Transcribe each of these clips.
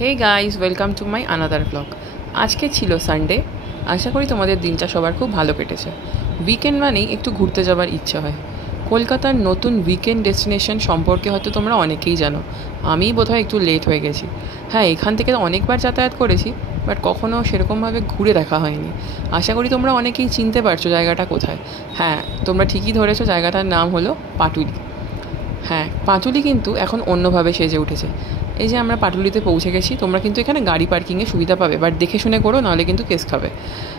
Hey guys, welcome to my another blog. আজকে ছিল Sunday. আশা করি তোমাদের দিনটা সবার খুব ভালো কেটেছে। উইকেন্ড মানেই একটু ঘুরতে যাবার ইচ্ছা হয়। কলকাতার নতুন উইকেন্ড ডেস্টিনেশন সম্পর্কে হয়তো তোমরা অনেকেই জানো। আমিই বোধহয় একটু লেট হয়ে গেছি। হ্যাঁ, এখান থেকে অনেকবার যাতায়াত করেছি, বাট কখনও সেরকমভাবে ঘুরে দেখা হয়নি। আশা করি তোমরা অনেকেই চিনতে পারছো জায়গাটা কোথায়। হ্যাঁ, তোমরা ঠিকই ধরেছো, জায়গাটার নাম হলো পাটুলি। হ্যাঁ, পাটুলি কিন্তু এখন অন্যভাবে সেজে উঠেছে। এই যে আমরা পাটুলিতে পৌঁছে গেছি, তোমরা কিন্তু এখানে গাড়ি পার্কিংয়ের সুবিধা পাবে, বাট দেখে শুনে করো, নাহলে কিন্তু কেস খাবে।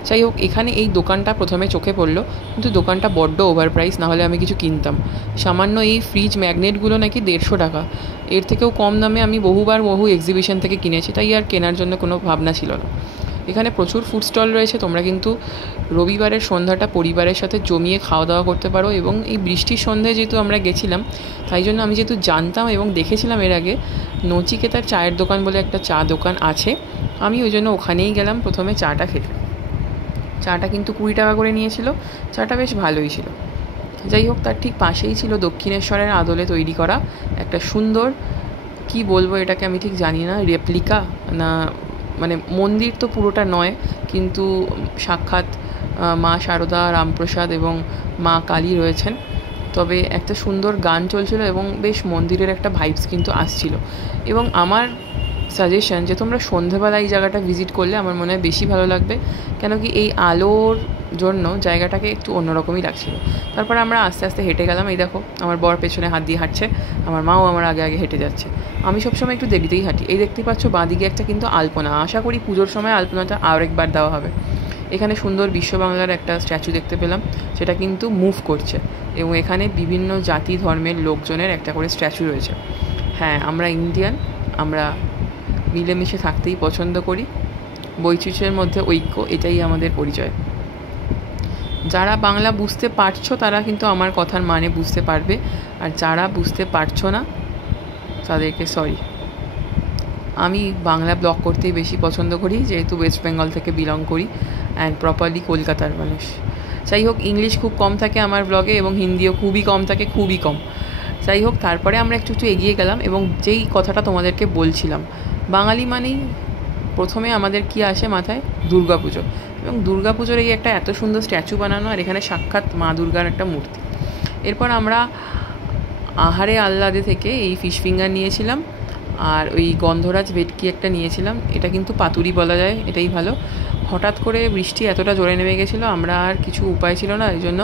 যাই হোক, এখানে এই দোকানটা প্রথমে চোখে পড়লো, কিন্তু দোকানটা বড্ড ওভার প্রাইস, নাহলে আমি কিছু কিনতাম। সামান্য এই ফ্রিজ ম্যাগনেটগুলো নাকি 150 টাকা। এর থেকেও কম দামে আমি বহু এক্সিবিশন থেকে কিনেছি, তাই আর কেনার জন্য কোনো ভাবনা ছিল না। এখানে প্রচুর ফুড স্টল রয়েছে, তোমরা কিন্তু রবিবারের সন্ধ্যাটা পরিবারের সাথে জমিয়ে খাওয়া দাওয়া করতে পারো। এবং এই বৃষ্টির সন্ধ্যায় যেহেতু আমরা গেছিলাম, তাই জন্য আমি যেহেতু জানতাম এবং দেখেছিলাম এর আগে নচিকেতার চায়ের দোকান বলে একটা চা দোকান আছে, আমি ওই জন্য ওখানেই গেলাম প্রথমে চাটা খেতে। চাটা কিন্তু 20 টাকা করে নিয়েছিল। চাটা বেশ ভালোই ছিল। যাই হোক, তার ঠিক পাশেই ছিল দক্ষিণেশ্বরের আদলে তৈরি করা একটা সুন্দর, কি বলবো এটাকে আমি ঠিক জানি না, রেপ্লিকা না, মানে মন্দির তো পুরোটা নয়, কিন্তু সাক্ষাৎ মা শারদা, রামপ্রসাদ এবং মা কালী রয়েছেন। তবে একটা সুন্দর গান চলছিল এবং বেশ মন্দিরের একটা ভাইবস কিন্তু আসছিল। এবং আমার সাজেশন যে তোমরা সন্ধেবেলা এই জায়গাটা ভিজিট করলে আমার মনে হয় বেশি ভালো লাগবে, কেন কি এই আলোর জন্য জায়গাটাকে একটু অন্যরকমই লাগছিল। তারপর আমরা আস্তে আস্তে হেঁটে গেলাম। এই দেখো, আমার বর পেছনে হাত দিয়ে হাঁটছে, আমার মাও আমার আগে আগে হেঁটে যাচ্ছে। আমি সবসময় একটু দেরিতেই হাঁটি। এই দেখতেই পাচ্ছ বাঁদিকে একটা কিন্তু আলপনা, আশা করি পুজোর সময় আলপনাটা আরেকবার দেওয়া হবে। এখানে সুন্দর বিশ্ব বাংলার একটা স্ট্যাচু দেখতে পেলাম, সেটা কিন্তু মুভ করছে। এবং এখানে বিভিন্ন জাতি ধর্মের লোকজনের একটা করে স্ট্যাচু রয়েছে। হ্যাঁ, আমরা ইন্ডিয়ান, আমরা মিলেমিশে থাকতেই পছন্দ করি। বৈচিত্র্যের মধ্যে ঐক্য, এটাই আমাদের পরিচয়। যারা বাংলা বুঝতে পারছো তারা কিন্তু আমার কথার মানে বুঝতে পারবে, আর যারা বুঝতে পারছো না তাদেরকে সরি। আমি বাংলা ব্লগ করতেই বেশি পছন্দ করি, যেহেতু ওয়েস্ট বেঙ্গল থেকে বিলং করি অ্যান্ড প্রপারলি কলকাতার মানুষ। যাই হোক, ইংলিশ খুব কম থাকে আমার ব্লগে এবং হিন্দিও খুবই কম থাকে, খুবই কম। যাই হোক, তারপরে আমরা একটু এগিয়ে গেলাম এবং যেই কথাটা তোমাদেরকে বলছিলাম, বাঙালি মানেই প্রথমে আমাদের কি আসে মাথায়, দুর্গাপুজো। এবং দুর্গাপুজোর এই একটা এত সুন্দর স্ট্যাচু বানানো, আর এখানে সাক্ষাৎ মা দুর্গার একটা মূর্তি। এরপর আমরা আহারে আহ্লাদে থেকে এই ফিশ ফিঙ্গার নিয়েছিলাম, আর ওই গন্ধরাজ ভেটকি একটা নিয়েছিলাম। এটা কিন্তু পাতুরি বলা যায়, এটাই ভালো। হঠাৎ করে বৃষ্টি এতটা জোরে নেমে গেছিলো, আমরা আর কিছু উপায় ছিল না, এই জন্য